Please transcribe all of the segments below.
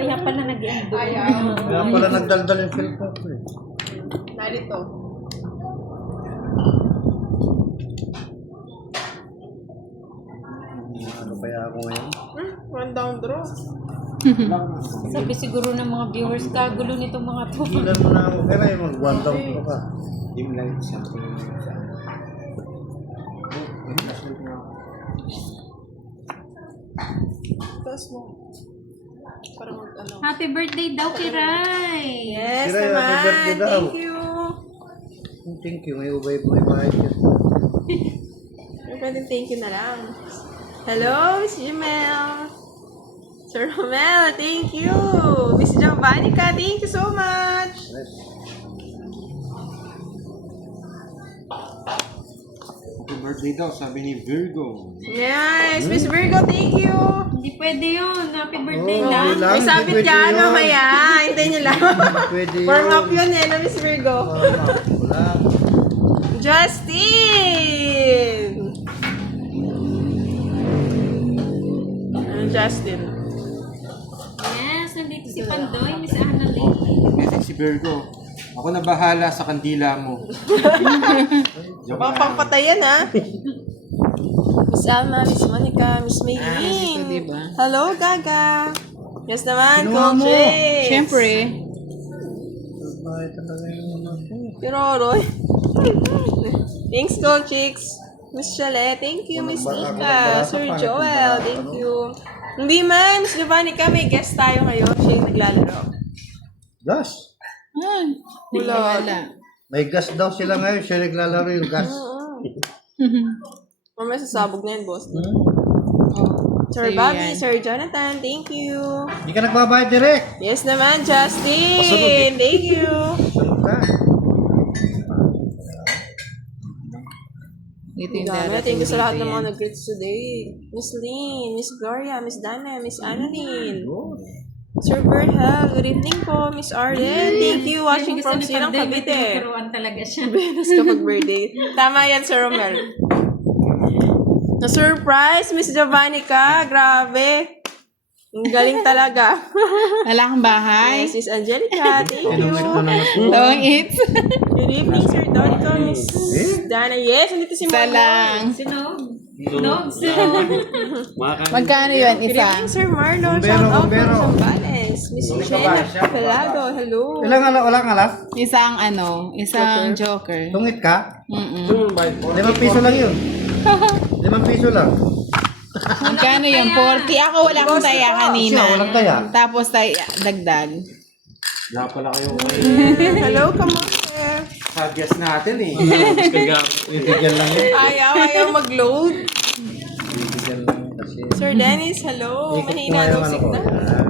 Kaya pala nag-endo. Kaya pala nagdaldal yung cellphone ko eh. Narito. Ano kaya ako ngayon? One down draw. Sabi siguro ng mga viewers, kagulo nitong mga to. Ilan mo na ako kaya yung mag-one down ko ka. Dim light something. Tapos mo. Para mag ano. Happy birthday daw, Kiray! Yes Kiray, happy naman. birthday daw. Thank you. Thank you, may ubay-ubay bahay ka. Pwede thank you na lang. Hello, Miss Jimel. Sir Romel, thank you. Miss Javanica, thank you so much. Yes. Happy birthday daw, sabi ni Virgo. Yes, Miss Virgo, thank you. Hindi pwede yun. Happy birthday Oh, lang. wait lang. May sabit pwede yan yun. mamaya. Hintayin nyo lang. Pwede Warm yun. up yun eh, na Miss Virgo. Wala. Justin! Justin. Yes, nandito si Pandoy, Miss Annalyn. Message si Virgo. Ako na bahala sa kandila mo. Joke Mga lang. pangpatayan ha. Miss Alma, Miss Monica, Miss Maylene. diba? Hello, Gaga. Yes naman, Kinuha mo. coaches. Siyempre. Bahay talaga yung mga Piroroy. Thanks, Gold Chicks. Miss Chalet, thank you. Miss Ika, Sir Joel, thank you. Hindi man, Miss Javanica, may guest tayo ngayon. Siya yung naglalaro. gas. Ah, Wala. May gas daw sila ngayon. Siya naglalaro yung gas. Mamaya sasabog na yun, boss. Sir Sa'yo Bobby, yan. Sir Jonathan, thank you. Hindi ka nagbabayad direct. Yes naman, Justin. Thank you. Sunod ka. ito yung Dami. darating Thank you sa lahat dito ng mga yan. nag-greets today. Miss Lynn, Miss Gloria, Miss Dana, Miss Annalyn. Sir Berhel, good evening po. Miss Arden, thank you. Watching from Silang Cavite. Turuan talaga siya. Venus kapag birthday. Tama yan, Sir Romel. Na-surprise, Miss Javanica. Grabe. Ang galing talaga. Wala kang bahay? Yes, Miss Angelica. Thank you. Inuwit mo naman po. Tawang eats. Good evening, Sir Tonto, Miss Dana. Yes, nandito si Isa Mama. lang. Sinog. Nogs. Magkano yun? Good Isa? evening, Sir Marlon. Bombero, Shout out from bombero. Zambales. Miss Shena Pelado. Hello. Ilang ala, walang alas? Isang ano? Isang joker. Tungit ka? Mm-mm. 5 piso lang yun. 5 piso lang. Magkano yun? 40? Ako wala akong taya kanina. Siya, walang taya. Tapos taya, dagdag. Wala pala kayo Hello, kamote. suggest natin eh. Bibigyan lang yun. Ayaw mag-load. Bibigyan lang yun kasi. Sir Dennis, hello. Ikot ko Mahina nga daw yung ano ko. signal. Yan.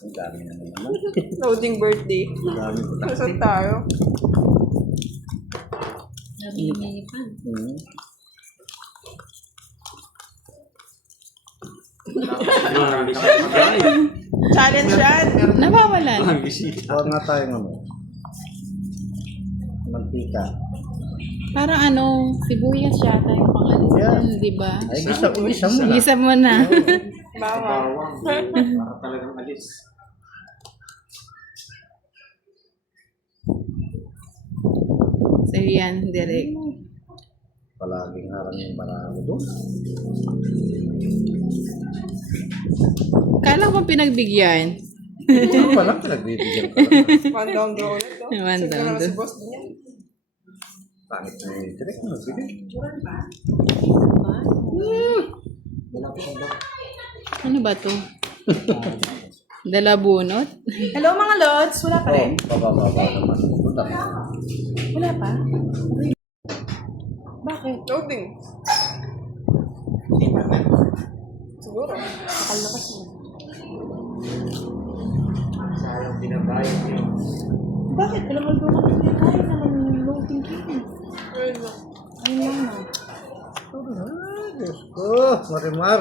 Ang dami na naman. Loading birthday. Ang dami ko. Saan tayo? Nabinipan. Challenge yan. Nawawalan. Huwag nga tayo ano. Mantika. Parang ano, sibuyas yata yung pangalis Yeah. yan, di ba? Ay, isa mo na. Isa mo na. Bawal. Para talagang alis. So yan, direct. Palaging harang yung marami doon. Kala ko pinagbigyan. Ano pa lang, pinagbibigyan ko lang. One down draw ulit. no? One Saan ka down naman draw. si boss din yan? Pangit na yung direct mo. Sige. Ano ba to? Dalabunot? Hello mga lods. Wala pa rin. Bababa naman. Punta. Wala pa? Bakit? Loading. Siguro. Nakalakas mo. Sayang binabayad yun. Bakit? Alam mo doon kami kaya naman loading kayo. Ayun lang. Ayun lang na. Ay, Diyos ko. Marimar.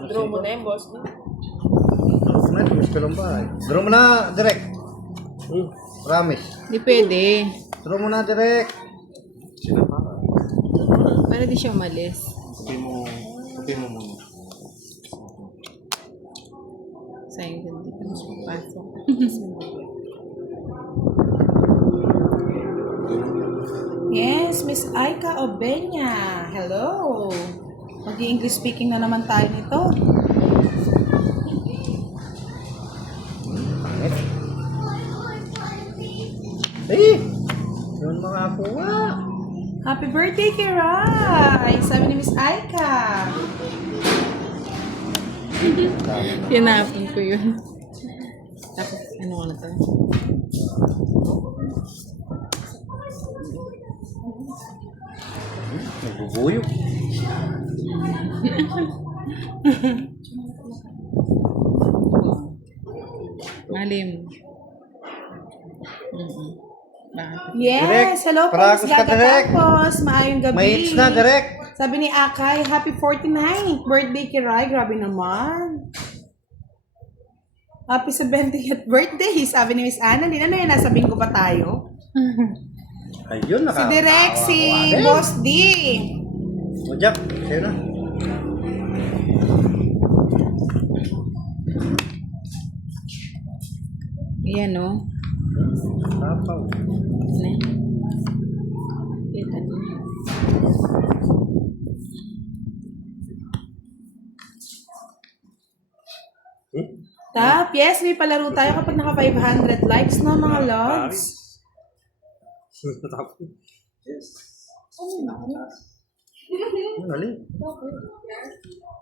Draw mo na yung boss. Gusto lang ba? Draw mo na, direct. Promise. Di pwede. Draw mo na, direct. Para di siya umalis. Sabi mo, Kape mo muna. Sayang din dito mas papasok. Yes, Miss Aika Obenya. Hello. Mag-i-English speaking na naman tayo nito. Yun mga kuha. Happy birthday, Kiray! Sabi ni Miss Aika. Pinapin ko yun. Tapos, ano ka na to? Nagbubuyog. Malim. Bakit? Direk, Yes, hello po, paragos Miss ka, Gaga Direk. Tapos. Maayong gabi. May hits na, Direk. Sabi ni Akay, happy 49th birthday, Kiray. Grabe naman. Happy 70th birthday, sabi ni Miss Annalyn. Ano yan, nasa bingo pa tayo? Ayun, Si Direk, si Boss D. O, Jack, sa'yo na. Yan, no? Tapaw. Ne? Kita niyo. Tap, yes, may palaro tayo kapag naka 500 likes na mga logs. Ano, alin?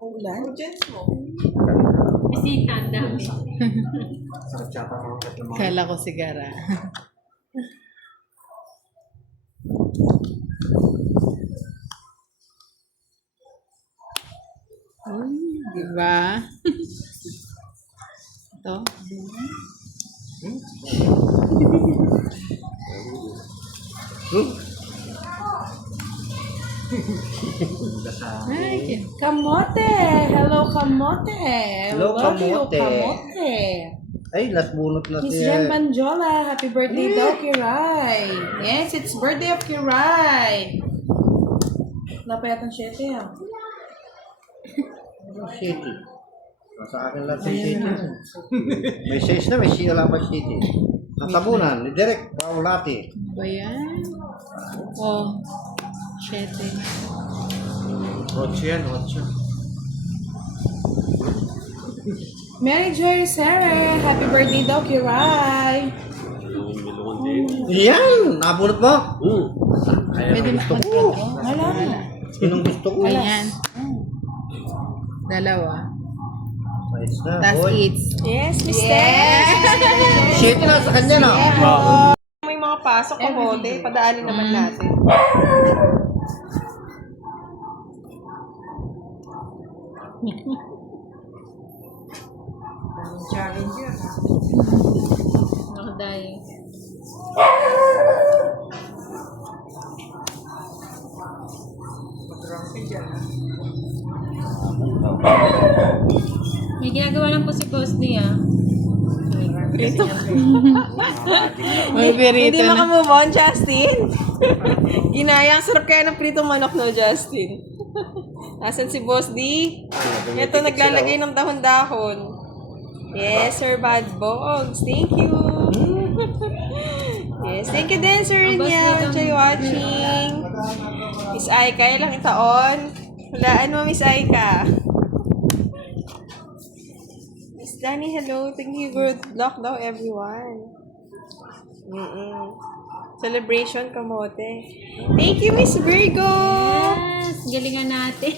Ulan? Kasi tanda. Kala ko sigara. Diba? Ito. Ay, kamote! Hello, kamote! Hello, Love you, kamote. kamote! Ay, last bunot na Miss siya. Jen Banjola, happy birthday daw, Kiray! Yes, it's birthday of Kiray! Wala pa yatang 7 ah. City. Sa akin lang sa City. May 6 na, may siya lang pa City. Ang tabunan, ni Direk, Baulati. Ba yan? Oh, 7. Ocho yan, ocho. Mary Joy Sarah, happy birthday daw, Kiray! Yan! Nabunot mo? Pwede gusto ko. Wala. Sinong gusto ko? Ayan. Dalawa. Ayos na, Tas boy. it's. Yes, Miss Tess. City na sa kanya na. May mga pasok o bote, padaanin naman natin. Nakadayo. May ginagawa lang po si Boss D ah. Ito. May Hindi berito na. makamove on, Justin. Ginaya, ang sarap kaya ng pritong manok, no, Justin? Nasaan si Boss D? Ito, naglalagay ng dahon-dahon. Yes, Sir Bad Bogs. Thank you. Yes, thank you din, Sir Rinya. Enjoy watching. Miss Aika, ilang taon? Hulaan mo, Miss Aika. Miss Danny, hello. Thank you. Good luck daw, everyone. Celebration kamote. Thank you, Miss Virgo. Yes, galingan natin.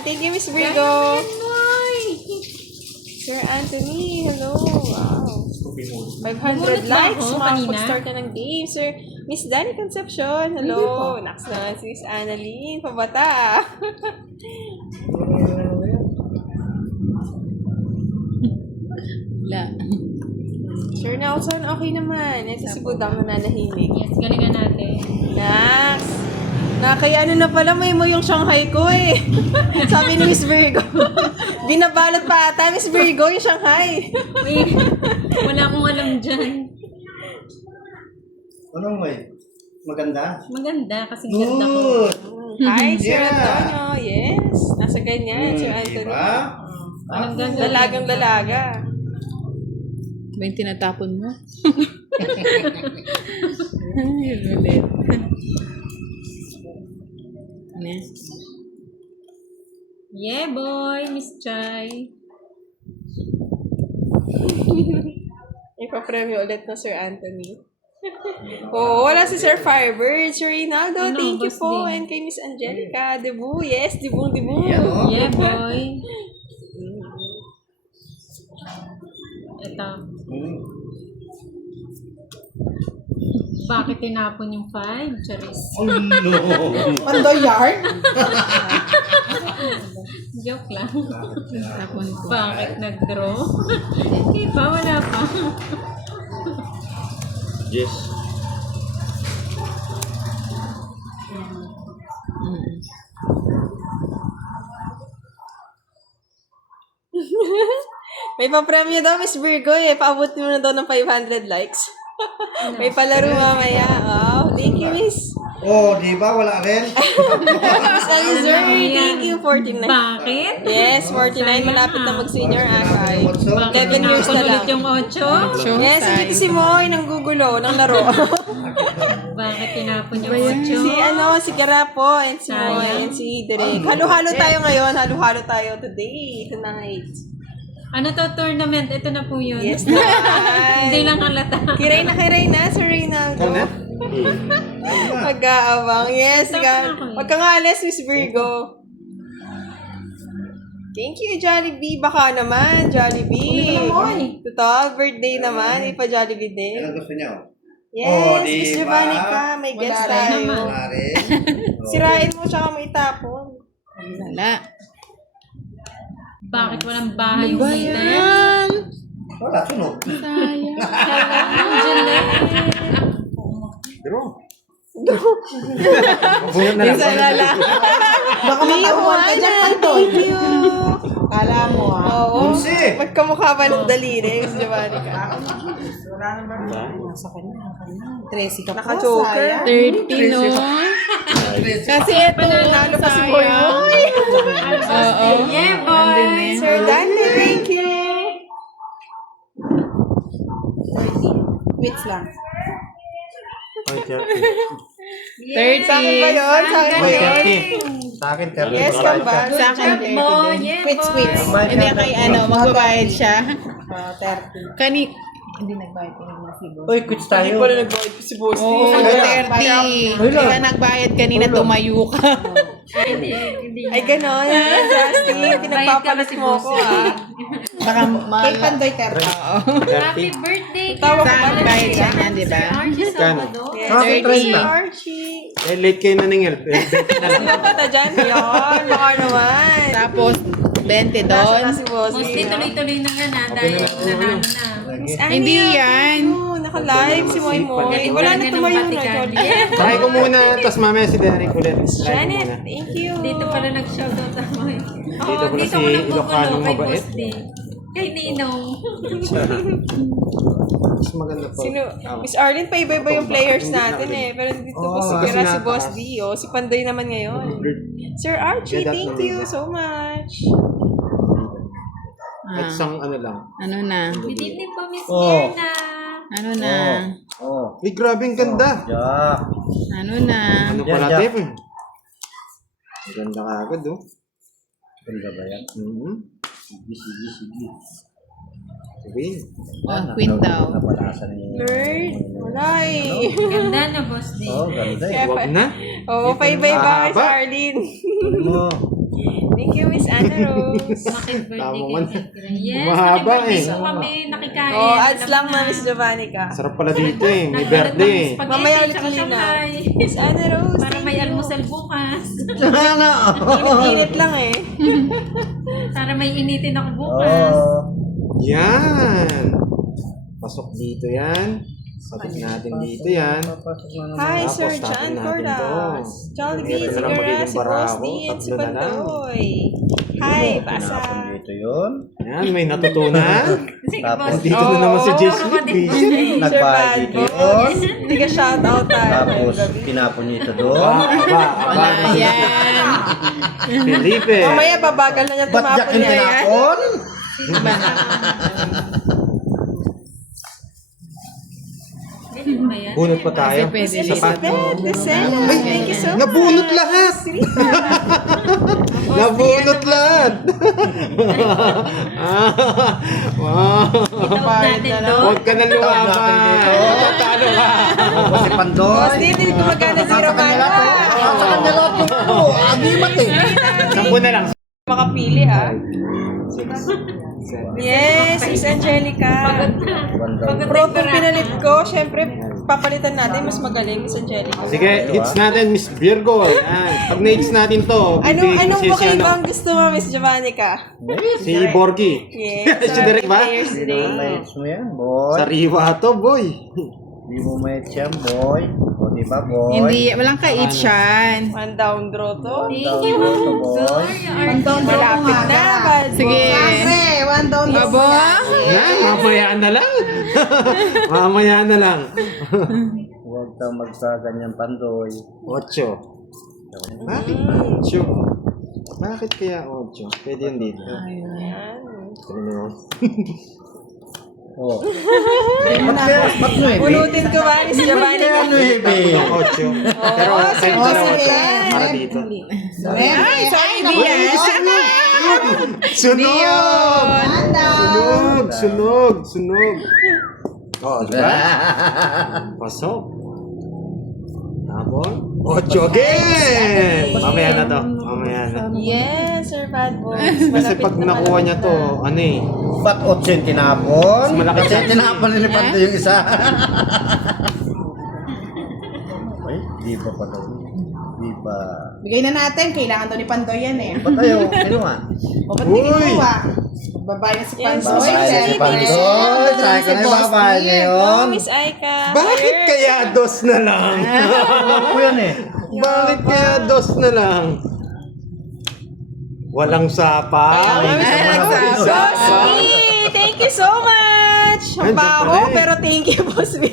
Thank you, Miss Virgo. Moy! Sir Anthony, hello. Wow. 500 Bumulot ba likes. ako kanina? Makapag-start na ng game. Sir Miss Danny Concepcion, hello. Next na si Miss Annalyn. Pabata. Wala. Sure na, also, okay naman. Ito si Budang nananahimik. Yes, galingan natin. Nax. Kaya ano na pala, may mo yung Shanghai ko eh. Sabi ni Miss Virgo. Binabalot pa ata, Miss Virgo, yung Shanghai. Uy, wala akong alam dyan. Anong may? Maganda? Maganda, kasi ganda ko. Good! Hi, Sir Yeah. Antonio. Yes. Nasa Sa ganyan, Sir Anthony. Diba? Anong ganda? Dalagang dalaga. Ba yung tinatapon mo? Ay, ulit. Ano yan? Yeah, boy, Miss Chai. Ipapremyo ulit na Sir Anthony. Oh, wala si Sir Firebird. Sir Reynaldo, Ano, thank you boss po. din. And kay Miss Angelica, debu. Yes, debu. Yan, oh. Yeah, boy. Ito. Bakit tinapon yung 5? Charis. Oh, no. Pando yarn? Joke lang. Tapon ko. Bakit nag-draw? Hindi pa, wala pa. Yes. May papremyo daw, Miss Virgo eh. Paabot mo na daw ng 500 likes. May palaro mamaya. Oh, thank you, Miss. Oh, di ba? Wala rin. Miss Alizuri, thank you. 49. Bakit? Yes, 49. Malapit na mag-senior akay. Bakit 11 years na tinapon lang. ulit yung 8? Yes, dito si Moy nang gugulo ng laro. Bakit tinapon yung 8? si Garapo, and si Moy, Sayang. and si Derek. Halo-halo tayo ngayon. Halo-halo tayo today. Tonight. Ano to, tournament? Ito na po yun. Yes, Hindi na. lang halata. Kiray na, Sir Reynaldo. Mag-aabang. Yes, wag ka nga alis, Miss Virgo. Thank you, Jollibee. Baka naman, Jollibee. Total, birthday naman. Ipa Jollibee din. Yan ang gusto niya. Oh. Yes, Oh, Miss diba? Javanica. May guest Wala rin tayo. naman. Wala rin. Oh. Sirain mo, tsaka may tapon. Wala. Bakit walang bahay yung heater? Ayan. Wala, sunog. Sayang. Pero, Bunot na lang. Isa na lang. Baka matahuan ka dyan, Pantoy. Thank you. Kala mo, ha? Oo. Unsi. Magkamukha ba ng daliri, Miss Javanica? Nasa kanya. 13 ka pa. Naka-choker. sayang. 30, no? Kasi ito, Panalo pa si Boy Boy. Oo. Yeah, boy. Andun na yan. Sir Dante, thank you. 30. Quits lang. 30. Sa akin ba yun? Sa akin ba yun? Sa akin, 30. Yes, kambal. Sa akin, 30 Mo, din. yeah, Quits, boy. quits. Hindi kay magbabayad siya. 30. Hindi nagbayad ko na si Boss. Uy, quits Hindi tayo. pala nag-void si Boss. Oo, 30. Kaya nagbayad kanina, tumayo ka. Hindi. Ay, gano'n. Justin, pinagpapalit mo ko, ah. Baka kay Pandoy 30. Oo. Happy birthday, Tawa ko Saan pala bayad siya. siya niyan, di ba? Archie Salvador. Yes. Ah, Thank 30. you, Archie. Eh, late kayo na ningil. Sino pa ta dyan? Yan, baka naman. Tapos, 20 Nasa doon. na si Boss. Mostly tuloy-tuloy na nga na dahil nanalo na. Miss Annie, Hindi yan. oh, naka-live si Moy Moy. Wala na tumayo na, Jolly. Try ko muna, tapos mamaya si Derek ulit. Try ko Janet, muna. thank you. Dito pala nag-shoutout ako eh. Dito pala Dito si ko nagkukulo Ilocanong kay mabait. Boss D. Kay Ninong. Mas maganda po. Sino? Miss Arlene, pa iba-iba yung players natin eh. Pero dito po si kasi Kira, si nataas. Boss D. Oh. Si Pandoy naman ngayon. Sir Archie, Yeah, that thank naman you ba? so much. At isang ano lang. Ano na? Good evening po, Miss Oh. Mirna. Ano na? Oh. Uy, grabe ang ganda. Yeah. Ano na? Ano Yan, pala, yan. Tep? Ang ganda ka agad, oh. Ganda ba yan? Sige. Sabihin. Queen daw. Napalasan niya. Lord, wala eh. Ganda na, Boss D. Oh, ganda eh. Kaya Huwag na. Oo, pa iba-iba si Mahaba. Arlene. Mo. Thank you, Miss Anna Rose. Makit-birthday Tama kay man. Kira. Yes, Mahaba makit-birthday eh. po kami. Nakikain. Oh, ads lang na, Miss Giovannica. Sarap pala dito eh. May birthday eh. Mamaya ulit linaw. Miss Anna Rose, Para may almusal bukas. Init lang eh. Para may initin ako bukas. Oh. Yan. Pasok dito yan. Sabit natin dito yan. Hi, Tapos, Sir tapon John natin Cordas. Jollibee, Ito na lang Sigara, magiging si barako. Boss D, and si Tatlo na lang. Pandoy. Hi, Basa. Tinapon dito yun. Yan, may natutunan. Sige, Tapos Boss D. Dito na naman si Oo. Jason. Ako din. Sir Nagbayad Bad dito yun. Boss. Hindi ka shoutout tayo. Tapos, tinapon niyo ito doon. Aba. Wala yan. Felipe. Mamaya babagal na niya Ba't Jack tumapon yung niya yan. tinapon? Bunot pa tayo. Elizabeth, Desena, thank you so much. Nabunot lahat! Nabunot lahat! Wow! Natin to. Huwag ka na lumaban! Tatalo ka! O, si Pandoy. Boss, dito gumagana si Romana. Sa kanya lahat yung agimat eh. 10 na lang. Makapili ah. Yes, Miss Angelica. Pro kung pinalit ko, syempre papalitan natin mas magaling Miss Angelica. Sige, hits natin, Miss Virgo. Yan. Pag na-hits natin to, Anong bibigay ko bouquet si ba ang gusto mo, Miss Giovannica? Si Borgie. Yes, Si Derek ba? Players Day. Mates mo yan, boy. Sariwa to, boy. Hindi mo mates yan, boy. O, di ba, boy? Hindi, walang ka-eat yan. One down draw to. Thank you, boy. One down draw ko Malapit nga. na, bad Sige. boy. Siyempre, one down draw. Babo. Yan, mamaya na lang. Mamaya na lang. Huwag kang magsaganyan, Pandoy. 8. Bakit 8? Bakit kaya 8? Pwede yun dito. Ano? Oh. Ba't 9? Bunutin ko ba, Miss Giovannica? 9. 8. Pero kahit sige. dalawa para dito. Ay, sorry, Diaz. Sunog. Oh, diba? Pasok. Tapos, 8 again! Mamaya na to. Yes, Sir Bad Boys. Kasi Malapit pag na nakuha niya to, ano eh. Ba't 8 yung tinapon? Mas malaki Kasi sa- tinapon ni Pandoy yung isa. Ay, di ba pa daw? Di ba? Bigay na natin. Kailangan daw ni Pandoy yan eh. Ba't tayo? Sino nga? O, ba't hindi Uy! kinuha? Babae na si Yes, Pandoy. Babae na si Siyempre. Pandoy. Try ko na yung babae ngayon. Miss Aika. Bakit kaya 2 na lang? Alam ko yan eh. Bakit kaya 2 na lang? Walang sapa. Boss B, thank you so much. Ang Ay, baho, pala eh. pero thank you, Boss B.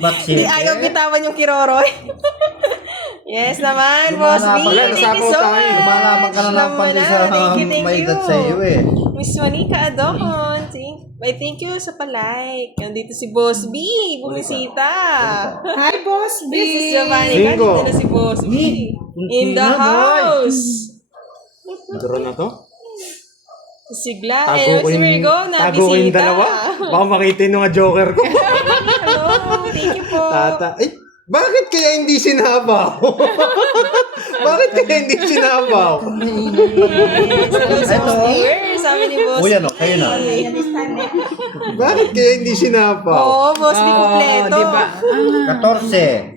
Ba't Hindi sige? ayaw bitawan yung kiroroy. Yes naman, Boss B. Wala, Thank you so nasabaw tayo. much. Lumalaban ka na lang pati sa Thank may you. edad sa iyo eh. Miss Monica Adocon. Thank you sa palike. Nandito si Boss B. Bumisita. Hi, Boss B. This is Giovanni. Cinco. Nandito na si Boss B. In the Kunti na, boy. house. Draw na to? Sigla. Tago ko Si Virgo, tago ko yung nabisita. dalawa. Baka makita yung mga joker ko. Hello, thank you po. Ay, bakit kaya hindi sinabaw? Bakit kaya hindi sinabaw? Yes, hello sa viewers. Sabi ni Boss. O yan o, kayo na. Bakit kaya hindi sinabaw? Oo, Boss B kompleto. diba? 14.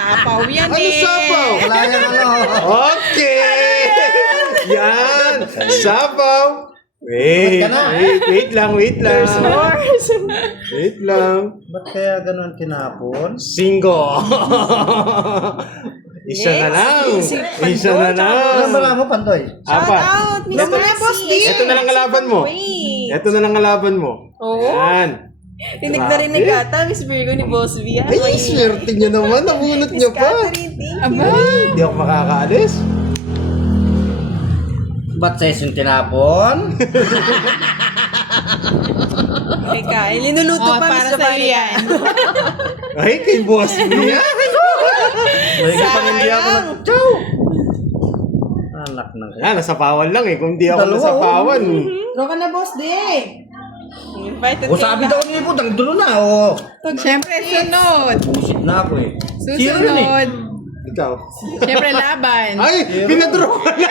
Sapaw yan Ano eh. sabaw? Wala yan ano. Okay! Yan! Sabaw! Wait lang. Wait lang. Ba't kaya ganun tinapon? 5. Isa na lang. Isa na Alam lang. ba lang mo, Pandoy? Shout Apat. out, Miss Mercy. Ito na lang kalaban mo. Wait. Ito na lang kalaban mo. Oo. Yan. Tinig na rin nagata, Miss Virgo ni Boss V. Ay, swerte niyo naman. Nabunot niyo Miss pa. Catherine, thank you. Hindi ako makakaalis. Ba't sa yung tinapon? Okay ka, linuluto Oh, pa, Miss para sa'yo Giovanni. yan. Ay, kay boss niya. May kapag hindi ako nag... Chow! Anak ng... Yan, nasapawan lang eh. Kung di ako Dalawa, nasapawan. Draw ka na, Boss D. Invited O sabi daw ni po, dulo na o. Siyempre, sunod. Busit na ako eh. Zero yun eh. Susunod. Ikaw. Siyempre, laban. Ay, pinadraw ka na.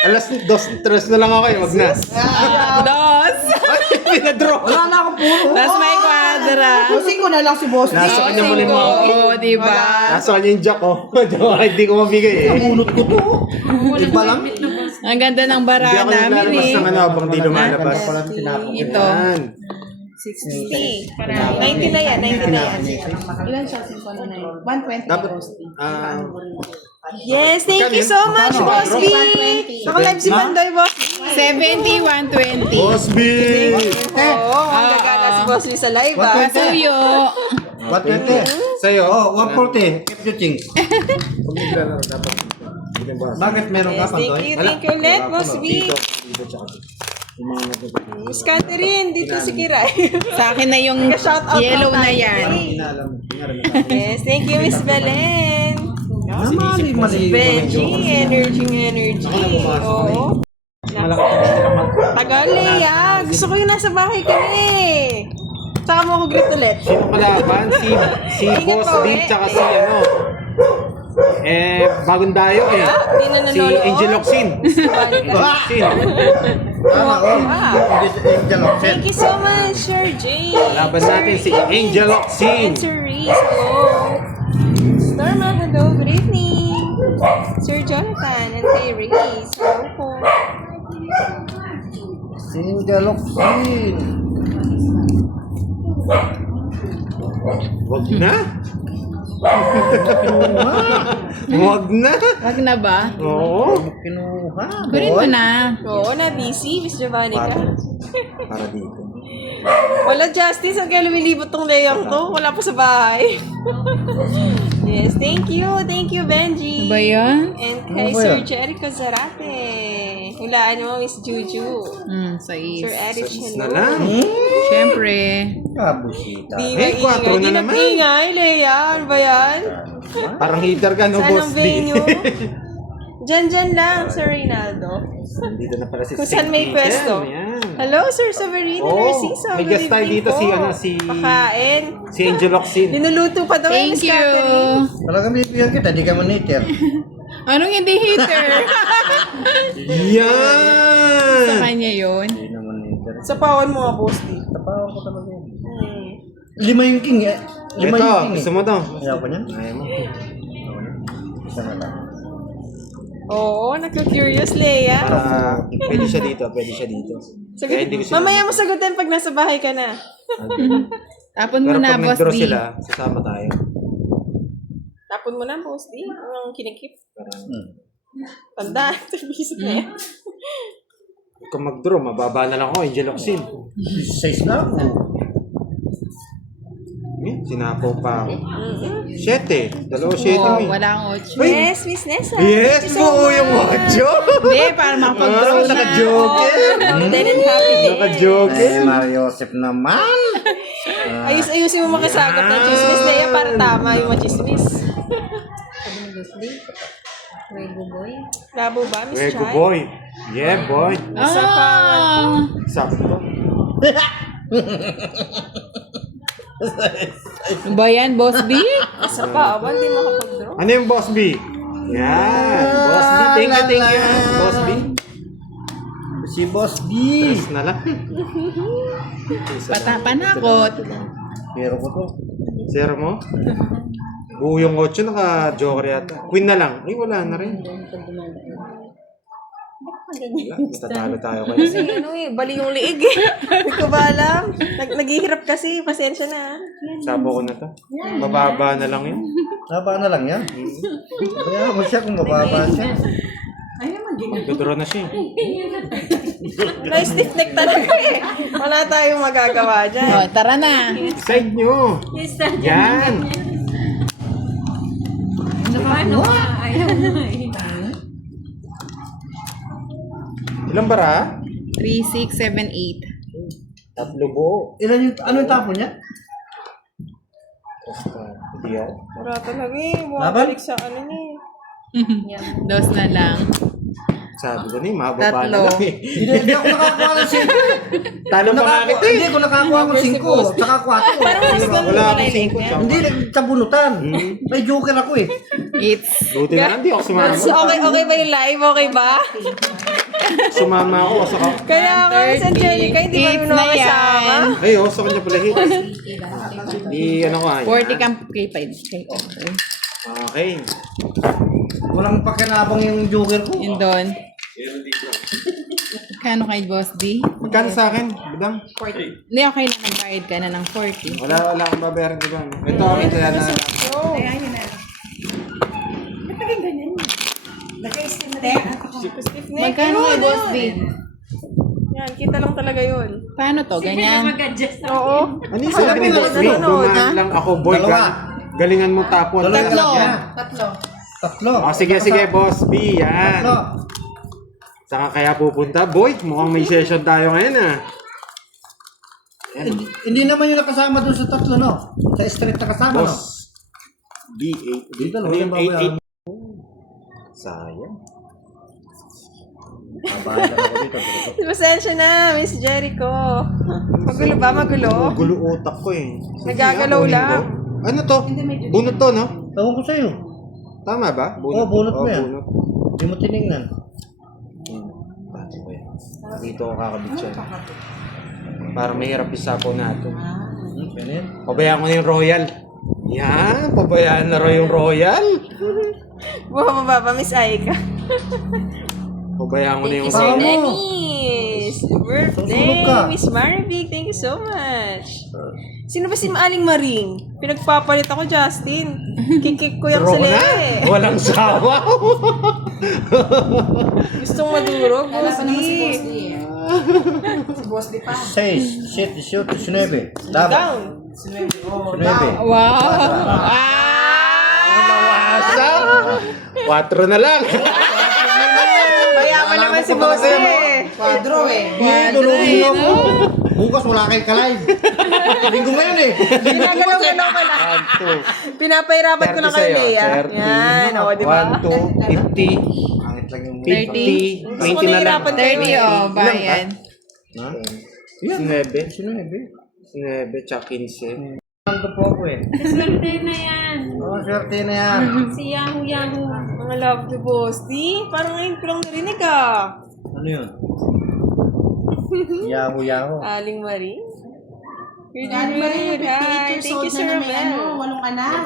Alas 2-3 na lang ako eh. Wag na. Dos. Ay, pinadraw ka. Wala na ako puro. Tapos may kwadra. Pusin ko na lang si Boss D. Nasa kanya mo rin mga... Oo, diba? Nasa kanya yung jack ko. Hindi ko mabigay eh. Bunot ko to. Iba lang. Ang ganda ng bara Hindi ako namin naglalabas eh. ng ano habang di lumalabas. Ko lang tinapon. Ito. Yan. 60. 90 na yan, 90 na yan. Ilan siya? 120 Dapat... Boss D. Yes, thank you so much, Boss B. Naka-live si Pandoy, Boss B. 70, 120. Boss B! Oo, ang gagana si Boss B sa live, ah. Pasuyo. What 20? Sa'yo? Oh, 140. Keep your things. Bakit meron ka Yes, pa, thank Toy? you ulit, Boss B. Dito, tsaka dito. Yung mga nagpapalala. Miss Catherine, dito si Kiray. Sa akin na yung Shout out yellow lang na tayo. yan. Inalam mo. Inalam mo. Yes, thank you, Miss Belen. Mali. Benji, energy. Oo. Tagal, Lea. Gusto ko yung nasa bahay kami. Saka mo ako greet ulit. Sino kalaban? Si Ingat Boss po, D, eh. tsaka si ano. Bagong dayo eh. Di na Si nanonood. Angel Oxin. Oxin. Tama, oh. Wow. Angel Oxen. Thank you so much, Sir Jay. Laban natin si Angel Oxin. And Sir Reese, hello. Storma, hello. Good evening. Sir Jonathan and kay Reese, hello po. Angel Oxen. Wag na. Wag na. Wag na ba? Oo. Kinuha. Kunin mo na. Oo, na busy, Miss Jovannica. Para dito. Wala justice, ang kaya lumilibot tong layang to. Wala pa sa bahay. Yes, thank you, Benji. Ba yan? And kay Ano ba Sir yan? Jericho Zarate. Hulaan mo, Miss Juju. Sa Sir is. Eric, Na hello. lang. Siyempre. Kabusita. Di Eh, 4 Di na naman. nag-ingay, Leia. Ano ba yan? Parang heater ka, no, Saan Boss ang D? venue? Diyan lang, Sir Reynaldo. Dito na pala si Kung saan may St. pwesto. Yan. Hello, Sir Severino Oo, Narciso. may Good guest tayo evening dito, po. si, ano, si- Pakain. Si Angel Oxin. Linuluto pa daw yung Thank Miss you. Catherine. Talagang bibigyan kita, di ka maniter. Anong hindi hater? Yan! Sa kanya yun. Hindi naman maniter. Sa pawan mo nga, Boss D. Tapawan ko talaga yun. 5 yung king eh. 5 Ito, yung king gusto eh. mo to? Ayaw ko niyan. Ayaw mo. Isa na lang. Oo, nagka-curious, Leia. Pwede siya dito, pwede siya dito. Kaya hindi ko sila- Mamaya mo sagutin pag nasa bahay ka na. Tapon mo Pero na, pag Boss nag-draw D. sila, sasama tayo. Tapon mo na, Boss D. Ang kinikip. Parang, Tanda. Service na yan. kung mag-draw, mababa na lang ako, Angel Oxin. 6 na ako. Sinapo pa ako. 7. 2-7 Oh, eh. wala kang 8. Yes, Miss Nessa. Yes, Thank you so buo yung much. 8. Hindi, para makapag-draw Oh, na. naka-joker. Then and happy day. Naka-joker. Eh, Mario Joseph naman. Ayusin mo makasagap ng chismis, Leia, para tama yung machismis. Labo ba, Miss Wego Chay? boy. Yeah, boy. Ah! Sakto. Ano ba yan, Boss B? Sa pawan, di makapag-draw. Ano yung Boss B? Yan. Boss B. Thank you. Boss B. Si Boss B. Tres na lang. Panakot. Pero ko to. Zero mo? Buo yung 8, naka-joker yata. Queen na lang. Ay, wala na rin. Wala, matatalo tayo kayo. Kasi ano eh, bali yung liig eh. Hindi ko ba alam. Naghihirap kasi, pasensya na. Sabo ko na to. Mababa na lang yun. Haba na lang yan. Kaya mo siya kung mababa siya. Magdodraw na siya. Nice neck talaga eh. Wala tayong magagawa dyan. Oh, tara na. Side nyo. Yan. Ilang bara? 3, 6, 7, 8. Tatlo buo. Ilan yung, ano yung tapo niya? Basta, hindi ako. Wala talaga eh. Bumabalik sa ano niya eh. Dos na lang. Sabi ko na mababa na Tatlo. lang eh. Hindi ako nakakuha ng 5. Talo pa nga kita eh. Hindi ko nakakuha ng 5. Tsaka 4. Parang mas ganun Wala pala akong yung 5. niya. Hindi, nagtabunutan. May joker ako eh. It's Buti na lang, di ako sumama. Okay ba yung live? Okay ba? Sumama ako sa Kaya nga, Miss Angelica, hindi ba It's yung na nakasama? yan. Ay, oh, sa kanya pala hit. Di, ano ko nga. 40 kang K5. Okay. Walang pakinabang yung joker ko. Yun doon. Kano kay Boss D? Magkano sa akin, Budang? Hindi, okay lang. Nagbayad ka na ng 40. Wala akong babayaran, Budang. Ito, ito yan na. Magkano kay Boss D? Yan, kita lang talaga yun. Paano to? Ganyan? Oo. Ano yung sabi ni Boss B? nanonood, Dumaan lang ako, boy. Dalawa. Galingan mo tapon. Dalawa. Tatlo. Yeah. Tatlo. Tatlo. Sige, Boss B. Yan. Tatlo. Saan ka kaya pupunta? Boy, mukhang may session tayo ngayon ah. Hindi naman yung nakasama dun sa tatlo, no? Sa street na kasama, no? Boss B8. Dito, Ano yung babayaran. 88? Sayang. Babayaran ako dito. Pasensya na, Miss Jericho. Magulo ba? Magulo? Gulo utak ko eh. Nagagalaw Kunin lang. ko. Ano to? Bunot to, no? Tawag ko sa'yo. Tama ba? Oo, bunot mo yan. Bunot. Hindi mo tinignan. Tati ko yan. Dito ko kakabit siya. Para mahirap isapo natin. Ganyan. Pabayaan ko na yung Royal. Yan, pabayaan na rin yung Royal. Bumaba pa, Miss Aika. Pabayaan ko na yung Sir Baba mo. Dennis! Susunod Birthday! ka. Miss Marvic, thank you so much. Sino ba si Aling Maring? Pinagpapalit ako, Justin. Kikik ko yung Throw sila na. eh. Walang sawa. Gustong madurog, Kala Boss pa naman si D. Boss D. Si Boss D pa. 6, 7, 18, 19. Dapat. Down. Oh, 19. Wow! Nawasak. 4 na lang. Mayaman naman si Boss D eh. Quadro eh. Tulungin ako. Bukas wala kayong ka-live. Linggo ngayon eh. Ginagalaw-galaw ko na. 1, 2. Pinapahirapan ko na kayo, Lea. 30. Yan, o, di ba? 1, 2, 50. Pangit lang yung 50. Gusto ko 20 na lang. nahirapan kayo. 30 oh, bayan. Ha? 19. 19 tsaka 15. Nando po ako eh. Swerte na yan. Oo, swerte na yan. Si Yahoo Yahoo. Mga love to Boss D. Parang ngayon ko lang narinig ah. Ano yun? Yahoo, Yahoo. Aling Marie. Yan, Marie, 58 years Thank old you, Sir na may Romel. 8 anak.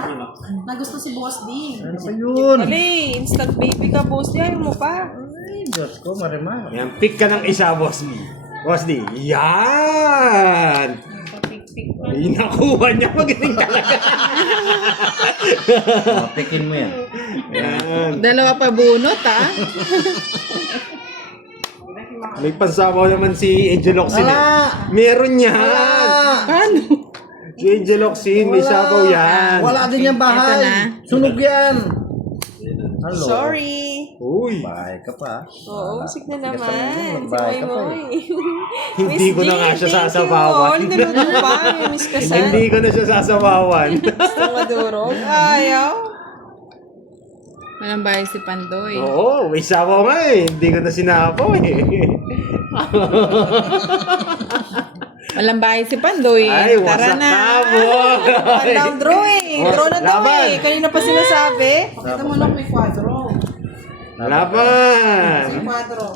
Na gusto si Boss D. Ano pa yun? Ali, instant baby ka, Boss D. Ayaw mo pa. Ay, Diyos ko, marimar. Yan, pick ka ng isa, Boss D. Boss D. Yan! Papik-pik pa. Ay, nakuha niya. Magaling talaga. Mapikin mo yan. Yan. Dalawa pa bunot ah. May pansama naman si Angel Oxin eh. Wala! Meron yan. Paano? Si Angel Oxin, may sabaw yan. Wala din yung bahay. Ito na. Sunog yan. Hello. Sorry. Uy. Bahay ka pa. Oo, usik na Sige, naman. sabi mo, Si magbahay ka pa Moy Hindi ko na nga siya sasabawan. Hindi ko pa. May miss ka sa. Hindi ko na siya sasabawan. Gusto madurog. Ayaw. Walang bahay si Pandoy. Oo, may sabaw nga eh. Hindi ko na sinabaw eh. Walang bahay si Pandoy. Ay, Tara wasak na. ka mo. Down draw eh. Draw na daw Laban. eh. Kanina pa sinasabi. Pakita mo lang may quadro. Laban. May quadro.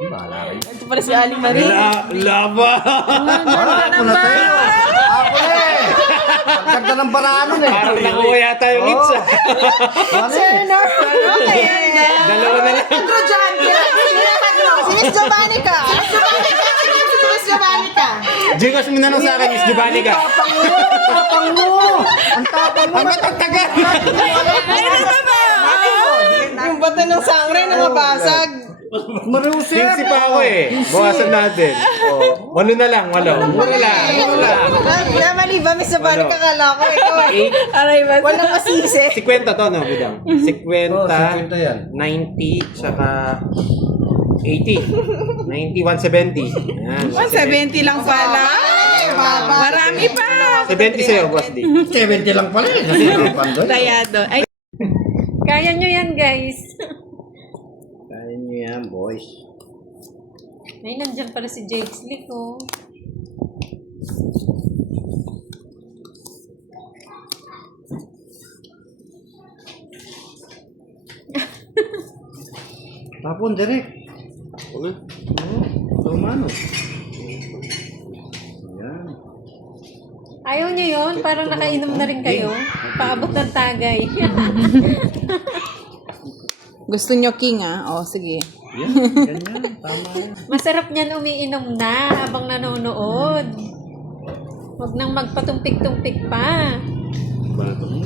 Bahala kayo. Ito pala si Aling Marie. Laban. Ako na sa'yo. Ako na eh. Ang ganda ng barano eh. Parang nakuha yata yung hits ah. Ano eh? Dalawa na lang. Quadro dyan. Si Miss Giovanni ka. Si Miss Giovanni ka. Jingas mo na lang sa akin, Miss Giovanni ka. Tapang mo. Ang tapang mo. Ang matagtaga. Yung bata ng sangre na mabasag. Marusip. 15 pa ako eh. Bawasan natin. Oh, 8 na lang, 8. Mura lang, mura lang. Namali ba, Miss Giovanni Walo. kakala ko? Ikaw eh. 8. Aray ba? Walang masisi. 50 to, no, Bidang? 50, Oh, 50 yan. 90, tsaka 80. 90, 170. Yan, 170 lang pala. Marami pa. 70 sa'yo, Boss D. 70 lang pala eh. Kasi ang pandoy. Tayado. Ay, Kaya nyo yan, guys. Kaya nyo yan, boys. Ay, nandyan pala si Jake Slick, oh. Tapon, direct. Oo, tumano. Yan. Ayaw nyo yun? Parang nakainom na rin kayo. Paabot ng tagay. gusto nyo king ah? O, sige. Yan, ganyan. Tama yan. Masarap niyan umiinom na habang nanonood. Huwag nang magpatumpik-tumpik pa.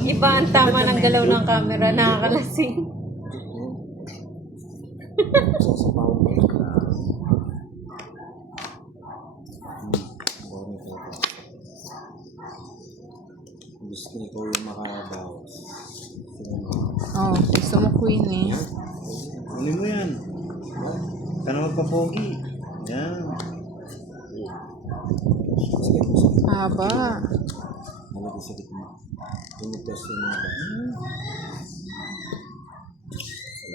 Iba ang tama ng galaw ng camera. Nakakalasing. Gusto ko yung makabawas. Oh, gusto mo queen eh. Kunin mo yan. Ka na magpapogi. Yan. Haba.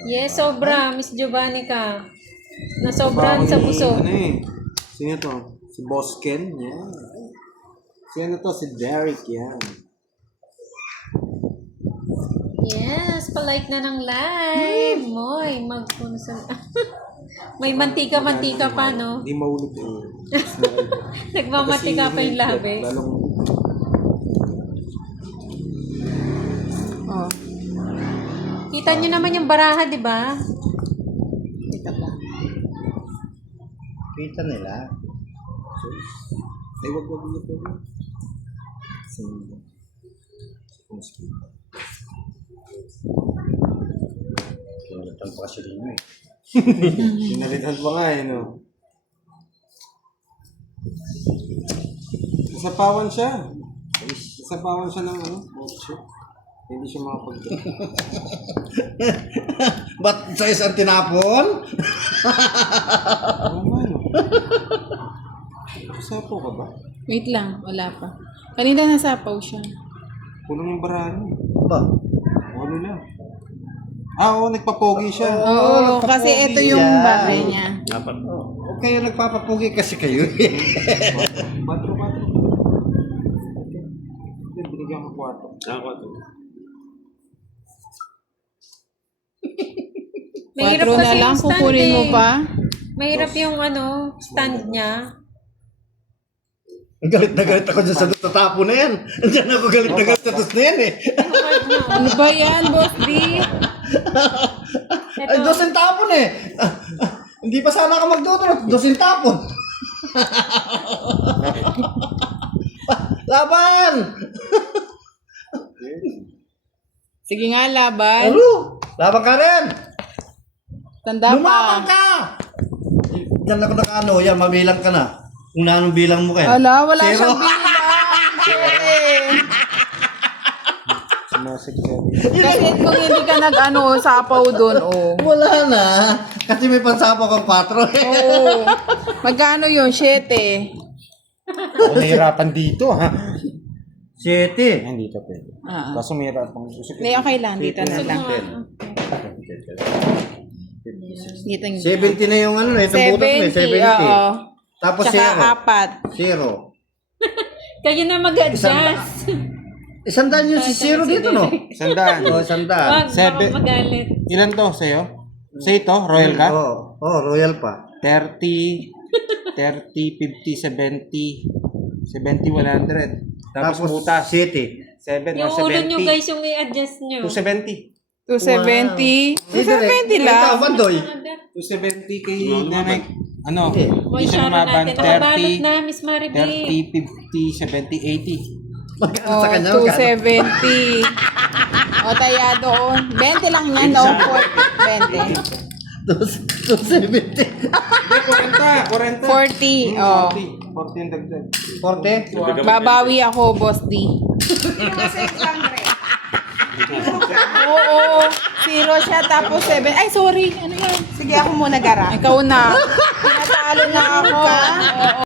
Yes, sobra, Miss Giovanni ka. Nasobrahan sa puso. Ano eh? Sino to? Si Boss Ken? Yan. Sino to? Si Derek. Yan. Yes, palike na ng live. Moy, may mantika-mantika pa, no? Hindi maulog eh. Nagmamantika pa yung labi. Lalong Oh, Kita nyo naman yung baraha, di ba? kita ba? Kita nila. ay wag ito. Kinalitan pa kasi rin mo eh. Pinalitan pa nga eh, no? Nasapawan siya. Nasapawan siya ng ano? Shit. Hindi siya makapag- Ba't sa isang tinapon? Ano ba, no? Nasapaw ka ba? Wait lang, wala pa. Kanina nasapaw siya. Kulang yung barahan mo. Ba? Ano lang. Ah, oo, nagpapogi siya. Oo, kasi ito yung yan. bagay niya. Dapat. O kayo nagpapapugi kasi kayo eh. Patro. Binigyan mo 4. Mahirap 4 na kasi lang, yung stand kukunin mo eh. pa. Mahirap yung stand niya. Galit na galit ako dyan sa tatapon na yan. Diyan ako galit na galit sa tos na yan eh. Ano ba yan, Boss D? Ay, 2 tapon eh. Hindi pa sana ako magdudulot. 2 tapon. Laban! Sige nga, laban. Ano? Laban ka rin! Tanda Lumaban pa. ka! Diyan ako nakaano, yan, mabilang ka na. Kung na anong bilang mo kayo. Ala, wala Zero. siyang bilang. Kasi kung hindi ka nag-ano, sapaw doon, oh. Wala na. Kasi may pansapaw kang 4 eh. Oo. Magkano yun? 7. Ako nahirapan dito, ha? 7. Hindi ito pwede. Ah. Kaso mahirapan. Hindi, okay lang. Dito na lang. Dito yung 70 na yung ano eh. Itong butas mo eh. 70, oo. 70. Tapos Tsaka 4. 0. Kayo na mag-adjust. 100 yung si 0 dito no? Sandaan. O, 100. Wag, baka Sebe- magalit. Ilan to sa'yo? Sa ito, Royal ka? Oo, royal pa. 30, 50, 70, 100. Tapos butas. City. 7 Yung or ulo nyo 70. guys, yung i-adjust nyo. 270. 270. 270 lang. Ikaw, Bandoy. 270 kay nanay. Ano? Hindi. Moy, Hindi siya share lumaban. natin. Nakabalot 30, na, Miss Maribel. 30, 50, 70, 80. Magkano Oh, sa kanya? Magkano? 270. O, taya doon. 20 lang yan, no? 20. 270. Hindi, 40. 40. Oh. 40 yung dagdag. 40? Babawi ako, Boss D. Oo. 0 siya, tapos 7. Ay, sorry. Ano yun? Sige, ako muna, Gara. Ikaw na. Tinatalo na ako. Oo.